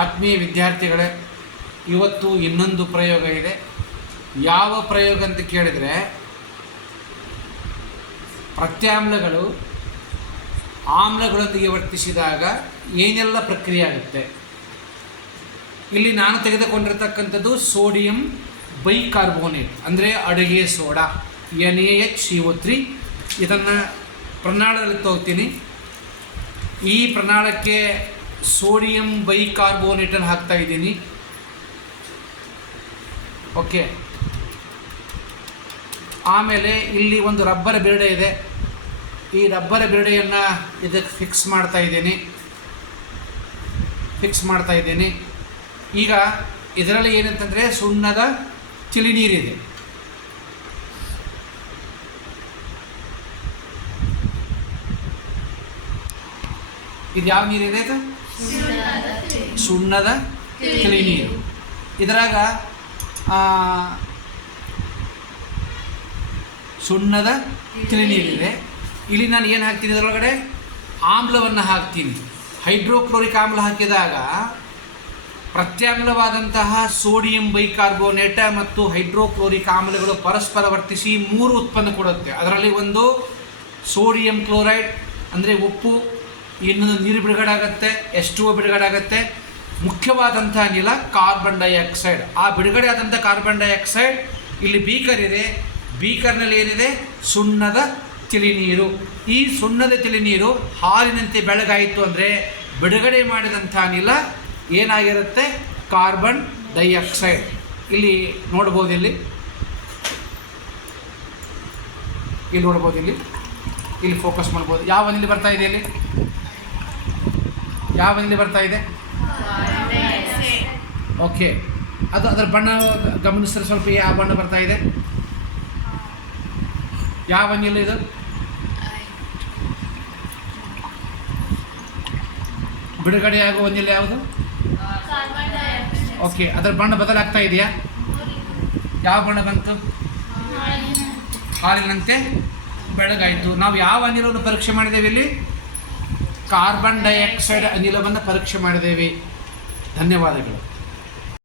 ಆತ್ಮೀಯ ವಿದ್ಯಾರ್ಥಿಗಳೇ, ಇವತ್ತು ಇನ್ನೊಂದು ಪ್ರಯೋಗ ಇದೆ. ಯಾವ ಪ್ರಯೋಗ ಅಂತ ಕೇಳಿದರೆ, ಪ್ರತ್ಯಾಮ್ಲಗಳು ಆಮ್ಲಗಳೊಂದಿಗೆ ವರ್ತಿಸಿದಾಗ ಏನೆಲ್ಲ ಪ್ರಕ್ರಿಯೆ ಆಗುತ್ತೆ. ಇಲ್ಲಿ ನಾನು ತೆಗೆದುಕೊಂಡಿರ್ತಕ್ಕಂಥದ್ದು ಸೋಡಿಯಂ ಬೈಕಾರ್ಬೋನೇಟ್, ಅಂದರೆ ಅಡುಗೆ ಸೋಡಾ, NaHCO3. ಇದನ್ನು ಪ್ರಣಾಳದಲ್ಲಿ ತಗೋತೀನಿ. ಈ ಪ್ರಣಾಳಕ್ಕೆ ಸೋಡಿಯಂ ಬೈಕಾರ್ಬೋನೇಟನ್ನು ಹಾಕ್ತಾ ಇದ್ದೀನಿ. ಓಕೆ. ಆಮೇಲೆ ಇಲ್ಲಿ ಒಂದು ರಬ್ಬರ್ ಬಿರಡೆ ಇದೆ. ಈ ರಬ್ಬರ್ ಬಿರಡೆಯನ್ನು ಇದಕ್ಕೆ ಫಿಕ್ಸ್ ಮಾಡ್ತಾ ಇದ್ದೀನಿ. ಈಗ ಇದರಲ್ಲಿ ಏನಂತಂದರೆ ಸುಣ್ಣದ ತಿಳಿ ನೀರಿದೆ. ಇದು ಯಾವ ನೀರಿದೆ? ಇದು ಸುಣ್ಣದ ತಿಳಿ ನೀರು. ಇದರಾಗ ಸುಣ್ಣದ ತಿಳಿ ನೀರಿದೆ. ಇಲ್ಲಿ ನಾನು ಏನು ಹಾಕ್ತೀನಿ, ಇದರೊಳಗಡೆ ಆಮ್ಲವನ್ನು ಹಾಕ್ತೀನಿ. ಹೈಡ್ರೋಕ್ಲೋರಿಕ್ ಆಮ್ಲ ಹಾಕಿದಾಗ ಪ್ರತ್ಯಾಮ್ಲವಾದಂತಹ ಸೋಡಿಯಂ ಬೈಕಾರ್ಬೋನೇಟ ಮತ್ತು ಹೈಡ್ರೋಕ್ಲೋರಿಕ್ ಆಮ್ಲಗಳು ಪರಸ್ಪರ ವರ್ತಿಸಿ 3 ಉತ್ಪನ್ನ ಕೊಡುತ್ತೆ. ಅದರಲ್ಲಿ ಒಂದು ಸೋಡಿಯಂ ಕ್ಲೋರೈಡ್ ಅಂದರೆ ಉಪ್ಪು, ಇನ್ನೊಂದು ನೀರು ಬಿಡುಗಡೆ ಆಗುತ್ತೆ, H2O ಬಿಡುಗಡೆ ಆಗುತ್ತೆ. ಮುಖ್ಯವಾದಂಥ ಅನಿಲ ಕಾರ್ಬನ್ ಡೈಆಕ್ಸೈಡ್. ಆ ಬಿಡುಗಡೆ ಆದಂಥ ಕಾರ್ಬನ್ ಡೈಆಕ್ಸೈಡ್ ಇಲ್ಲಿ ಬೀಕರ್ ಇದೆ. ಬೀಕರ್ನಲ್ಲಿ ಏನಿದೆ? ಸುಣ್ಣದ ತಿಳಿ ನೀರು. ಈ ಸುಣ್ಣದ ತಿಳಿ ನೀರು ಹಾಲಿನಂತೆ ಬೆಳಗಾಯಿತು ಅಂದರೆ ಬಿಡುಗಡೆ ಮಾಡಿದಂಥ ಅನಿಲ ಏನಾಗಿರುತ್ತೆ? Carbon dioxide. ಇಲ್ಲಿ ನೋಡ್ಬೋದು, ಇಲ್ಲಿ ನೋಡ್ಬೋದು, ಇಲ್ಲಿ ಫೋಕಸ್ ಮಾಡ್ಬೋದು. ಯಾವ ಅನಿಲ ಬರ್ತಾ ಇದೆ? ಇಲ್ಲಿ ಯಾವ ಅನಿಲ ಬರ್ತಾ ಇದೆ? ಓಕೆ. ಅದರ ಬಣ್ಣ ಗಮನಿಸಿದ್ರೆ ಸ್ವಲ್ಪ ಯಾವ ಬಣ್ಣ ಬರ್ತಾ ಇದೆ? ಯಾವ ಅನಿಲ ಇದು? ಬಿಡುಗಡೆಯಾಗುವ ಅನಿಲ ಯಾವುದು? ಓಕೆ. ಅದರ ಬಣ್ಣ ಬದಲಾಗ್ತಾ ಇದೆಯಾ? ಯಾವ ಬಣ್ಣ ಬಂತು? ಹಾಲಿನಂತೆ ಬೆಳಗಾಯಿತು. ನಾವು ಯಾವ ಅನಿಲವನ್ನು ಪರೀಕ್ಷೆ ಮಾಡಿದ್ದೇವೆ? ಇಲ್ಲಿ ಕಾರ್ಬನ್ ಡೈಆಕ್ಸೈಡ್ ಅನಿಲವನ್ನು ಪರೀಕ್ಷೆ ಮಾಡಿದ್ದೇವೆ. ಧನ್ಯವಾದಗಳು.